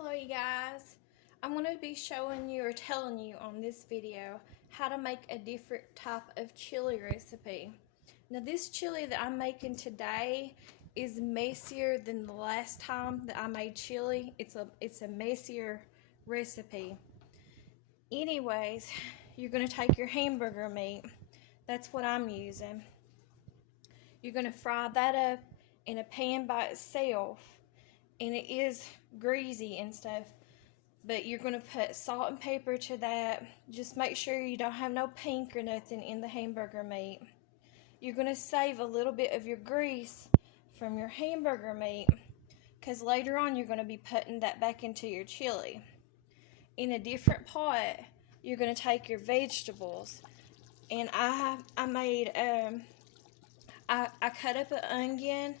Hello you guys, I'm going to be showing you or telling you on this video how to make a different type of chili recipe. Now this chili that I'm making today is messier than the last time that I made chili. It's a messier recipe. Anyways, you're going to take your hamburger meat. That's what I'm using. You're going to fry that up in a pan by itself, and it is greasy and stuff, but you're going to put salt and pepper to that. Just make sure you don't have no pink or nothing in the hamburger meat. You're going to save a little bit of your grease from your hamburger meat, because later on you're going to be putting that back into your chili. In a different pot, you're going to take your vegetables, and I cut up an onion,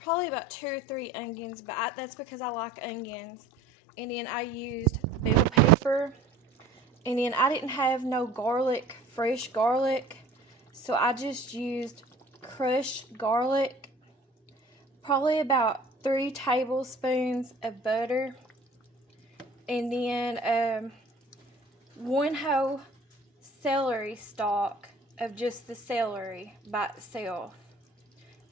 probably about 2 or 3 onions, but that's because I like onions. And then I used bell pepper, and then I didn't have no garlic, fresh garlic, so I just used crushed garlic, probably about 3 tablespoons of butter, and then 1 whole celery stalk of just the celery by itself.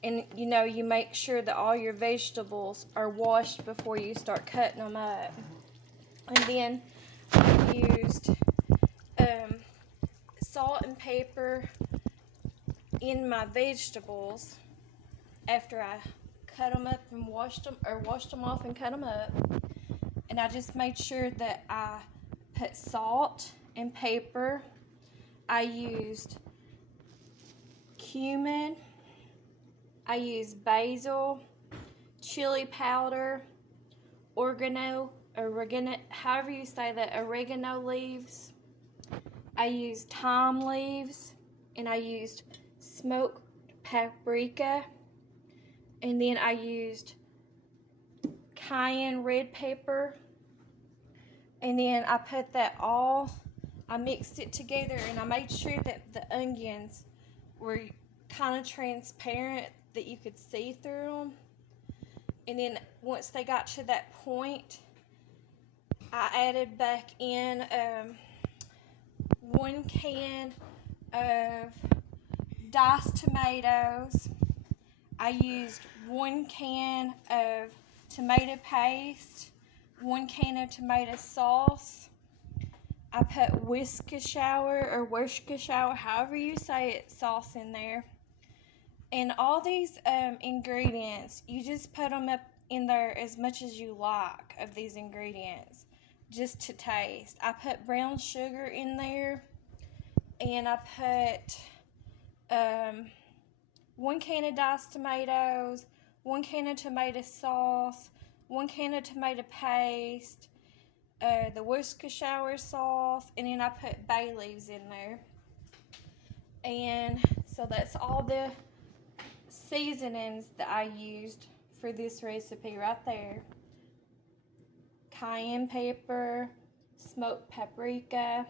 And you make sure that all your vegetables are washed before you start cutting them up. And then I used salt and pepper in my vegetables after I cut them up and washed them off and cut them up. And I just made sure that I put salt and pepper. I used cumin. I used basil, chili powder, oregano, however you say that, oregano leaves. I used thyme leaves, and I used smoked paprika, and then I used cayenne red pepper, and then I put that all, I mixed it together, and I made sure that the onions were kind of transparent, that you could see through them. And then once they got to that point, I added back in 1 can of diced tomatoes. I used 1 can of tomato paste, 1 can of tomato sauce. I put Worcestershire, however you say it, sauce in there. And all these ingredients, you just put them up in there as much as you like of these ingredients, just to taste. I put brown sugar in there, and I put 1 can of diced tomatoes, 1 can of tomato sauce, 1 can of tomato paste, the Worcestershire sauce, and then I put bay leaves in there. And so that's all the seasonings that I used for this recipe right there. Cayenne pepper, smoked paprika,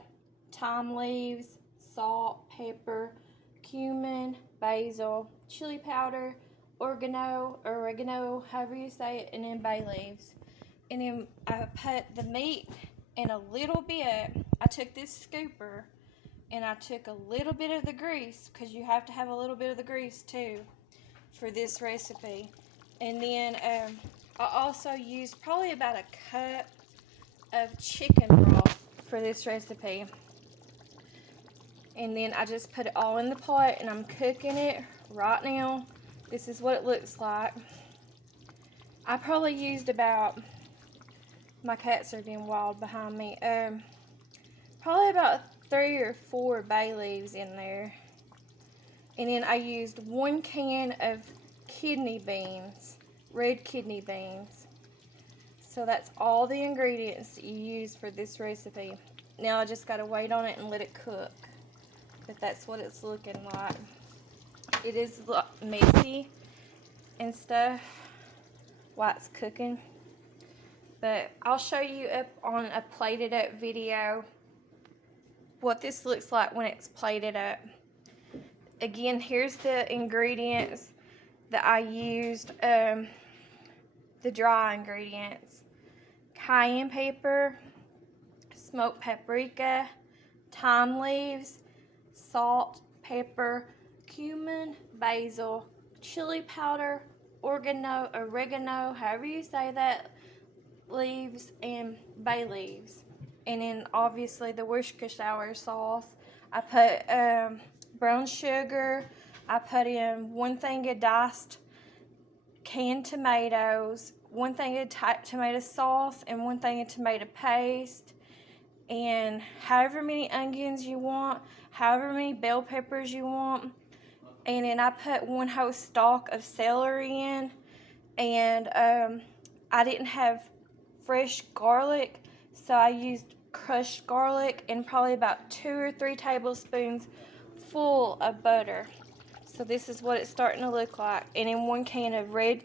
thyme leaves, salt, pepper, cumin, basil, chili powder, oregano, however you say it, and then bay leaves. And then I put the meat in a little bit. I took this scooper and I took a little bit of the grease, because you have to have a little bit of the grease too for this recipe. And then I also used probably about a cup of chicken broth for this recipe. And then I just put it all in the pot, and I'm cooking it right now. This is what it looks like. I probably used about, my cats are being wild behind me, probably about 3 or 4 bay leaves in there. And then I used 1 can of kidney beans, red kidney beans. So that's all the ingredients that you use for this recipe. Now I just gotta wait on it and let it cook. But that's what it's looking like. It is messy and stuff while it's cooking. But I'll show you up on a plated up video what this looks like when it's plated up. Again, here's the ingredients that I used, the dry ingredients. cayenne pepper, smoked paprika, thyme leaves, salt, pepper, cumin, basil, chili powder, oregano, however you say that, leaves, and bay leaves. And then obviously the Worcestershire sauce. I put brown sugar. I put in 1 thing of diced canned tomatoes, 1 thing of tomato sauce, and 1 thing of tomato paste, and however many onions you want, however many bell peppers you want. And then I put 1 whole stalk of celery in, and I didn't have fresh garlic, so I used crushed garlic and probably about 2 or 3 tablespoons full of butter. So this is what it's starting to look like. And then 1 can of red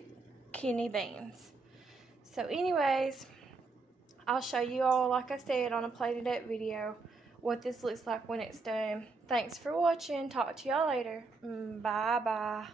kidney beans. So anyways, I'll show you all, like I said, on a plated up video, what this looks like when it's done. Thanks for watching. Talk to y'all later. Bye-bye.